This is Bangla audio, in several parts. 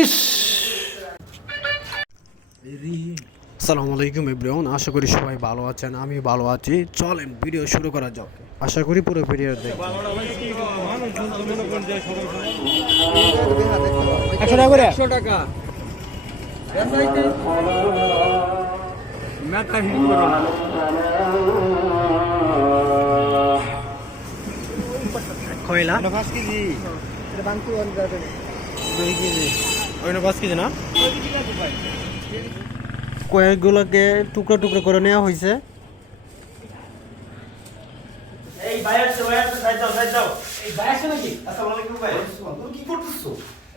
ইস আসসালামু আলাইকুম এভরিওয়ান আশা করি সবাই ভালো আছেন আমি ভালো আছি। চলেন ভিডিও শুরু করা যাক। আশা করি পুরো ভিডিও দেখবেন। টাকা করো? কয়লা? দুই কেজি ওইটা পাঁচ কেজি না? কয়েকগুলোকে টুকরো টুকরো করে নেওয়া হয়েছে এই ভাই আসছে ভাই আসছে সাইড দাও সাইড দাও। এই ভাই আসছে নাকি? আসসালামু আলাইকুম ভাই। তুমি কি করতেছো?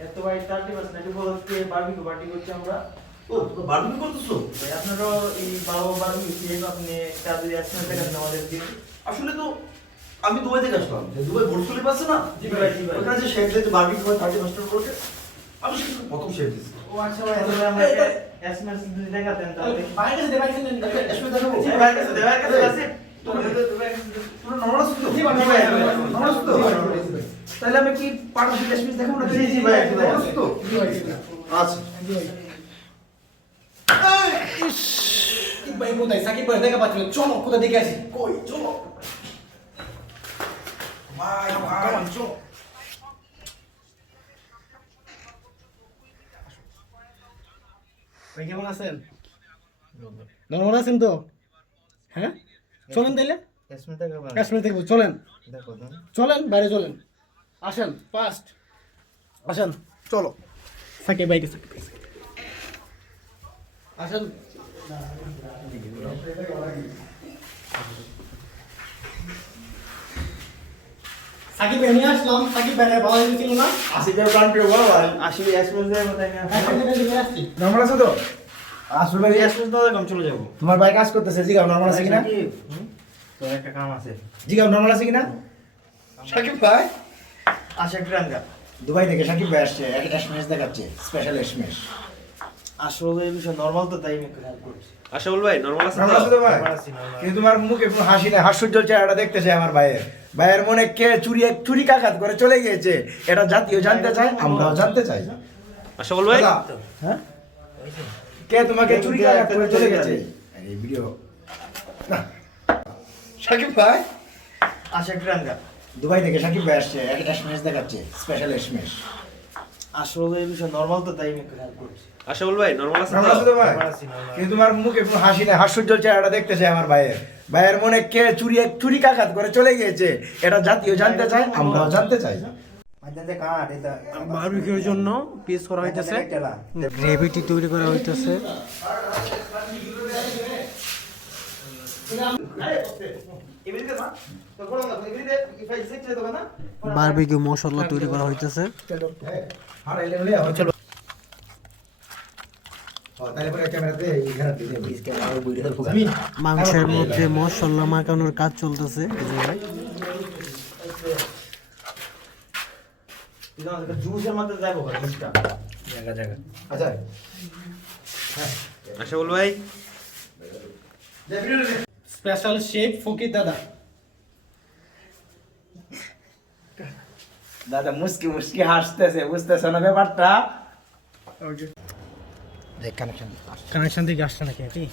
এত ভাই 30% উপলক্ষে বারবিকিউ পার্টি করছি আমরা। ও তো বারবিকিউ করতেছো? ভাই আপনারও এই বারো বারবিকিউ দিয়ে আপনি একটা দুই একশো টাকা দিন আমাদের দিন। আসলে তো আমি দুবাই থেকে আসলাম যে দুবাই স্কুলে পাচ্ছে না। ওখানে যে শেখ যে বারবিকিউ হয় থার্টি মাস্টার করতে আমি সেখানে প্রথম শেখ দিচ্ছি ও আচ্ছা ভাই তাহলে এসএমএস কাছে কাছে দেখাবো? কাছে কাছে আছে। আমি কি পার্টনারশিপ ক্যাশমিস দেখাবো না জি, জি ভাই, ভাই। আচ্ছা। কোথায় সাকিব ভাই দেখা পাচ্ছিল। চলো কোথায় দেখে আসি? কই? চলো। ভাই ভাই চলো ভাই কেমন আছেন? নরমাল আছেন তো? হ্যাঁ? চলেন তাইলে? কাশ্মীর থেকে চলেন। চলেন বাইরে চলেন। আসেন ফাস্ট আসেন। চলো। সাকিব ভাইকে সাকিব ভাই আসেন। সাকিব আসলাম সাকিব ভাই ভালো ছিল না? আসছি। নর্মাল আছো তো? আসলে ভাই এসএমএস দাও কম চলে যাব। তোমার ভাই কাজ করতেছে জিগাও নর্মাল আছে কিনা? হুম? তোর একটা কাম আছে। জিগাও নর্মাল আছে কিনা? সাকিব ভাই? দুবাই থেকে সাকিব ভাই আসছে এসএমএস দেখাচ্ছে স্পেশাল আসলে এই বিষয় নর্মাল তো তাই করছি ভাই নর্মাল আছে তো? ভাই। কিন্তু তোমার মুখে কোনো হাসি নেই হাস্যজ্জ্বল চেহারাটা দেখতে চাই আমার ভাইয়ের। ভাইয়ের মনে কে চুরি চুরি কাকাত করে চলে গিয়েছে? এটা জাতীয় জানতে চাই আমরাও জানতে চাই। ভাই। হ্যাঁ? কে তোমাকে চুরি কাকাত করে চলে গেছে? এই ভিডিও সাকিব ভাই? আশা গ্রাঙ্গা দুবাই থেকে সাকিব ভাই আসছে এসএমএস দেখাচ্ছে স্পেশাল এসএমএস আসলে এই বিষয় নর্মাল তো তাই আশাবুল ভাই নর্মাল আছে তো? তো ভাই। কিন্তু তোমার মুখে কোনো হাসি নেই হাস্যজ্জ্বল চেহারাটা দেখতে চাই আমার ভাইয়ের। ভাইয়ের মনে কে চুরি চুরি কাকাত করে চলে গিয়েছে? এটা জাতীয় জানতে চাই আমরাও জানতে চাই। বারবিকিউর জন্য পিস করা হইতেছে। গ্রেভিটি তৈরি করা হইতেছে। বারবিকিউ মশলা তৈরি করা হইতেছে। মাংসের মধ্যে মশলা মাখানোর কাজ চলতেছে আচ্ছা আশাবুল ভাই। স্পেশাল শেফ ফকির দাদা। দাদা মুস্কি মুস্কি হাসতেছে বুঝতেছে না ব্যাপারটা? দেখ কানেকশন কানেকশন আসছে। নাকি এটি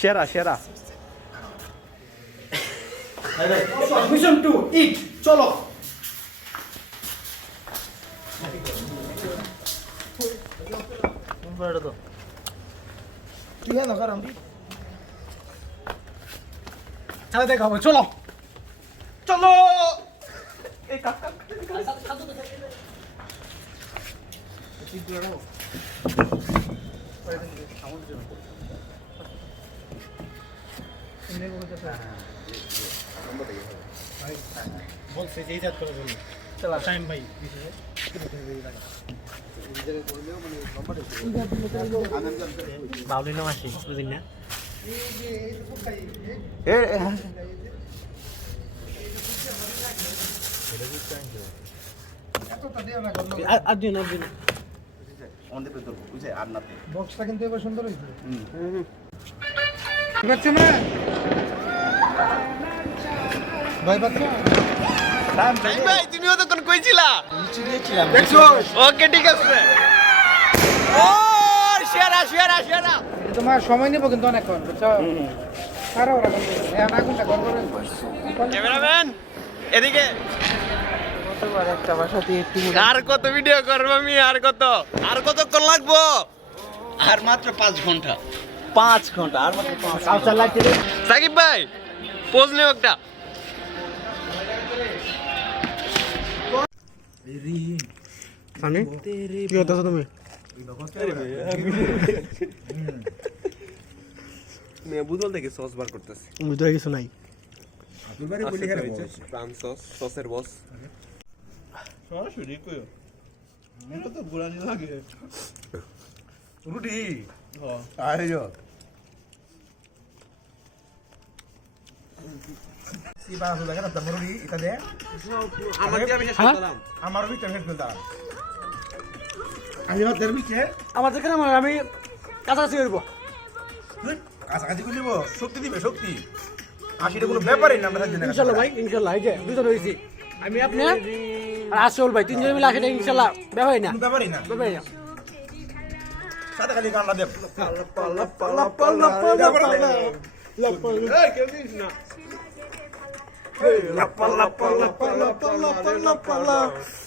সেরা সেরা। মিশন টু ইট চলো। তাহলে দেখাবো চলো চলো বলছে যেই করে বলল চলো টাইম ভাই বাউলি নাম আসি বুঝিন না? আর- আর দিন আর দিন বক্সটা কিন্তু এবার সুন্দর হয়েছে। না ভয় পাচ্ছ ভাই তুমি তখন কইছিলা? ওকে ঠিক আছে। ও সেরা সেরা সেরা। তোমার সময় নেব কিন্তু অনেকক্ষণ বুঝছ? ক্যামেরাম্যান এদিকে। আর কত ভিডিও করব আমি আর কত? আর কতক্ষণ লাগবো? আর মাত্র পাঁচ ঘণ্টা। পাঁচ ঘণ্টা আর মাত্র সাকিব ভাই পোজ নেও একটা। সানি কি করতেছো তুমি? থেকে সস বার করতেছি। বুঝতে কিছু নাই। প্রাণ সস সসের বস। রুটি আরে এটা হ্যাঁ? রুটি। আমাদের কেন আমি কাছাকাছি করব কাছাকাছি করে দিব শক্তি দিবে শক্তি আশিটা কোনো ব্যাপারই না আমরা ইনশাল্লাহ ভাই ইনশাল্লাহ এই যে দুজন হয়েছি আমি আপনি আর আসল ভাই তিনজন মিলে আশিটা ইনশাল্লাহ ব্যাপারই না ব্যাপারই না ব্যাপারই না সাথে খালি Hey, la pa la pa la pa la pa la pa la pa.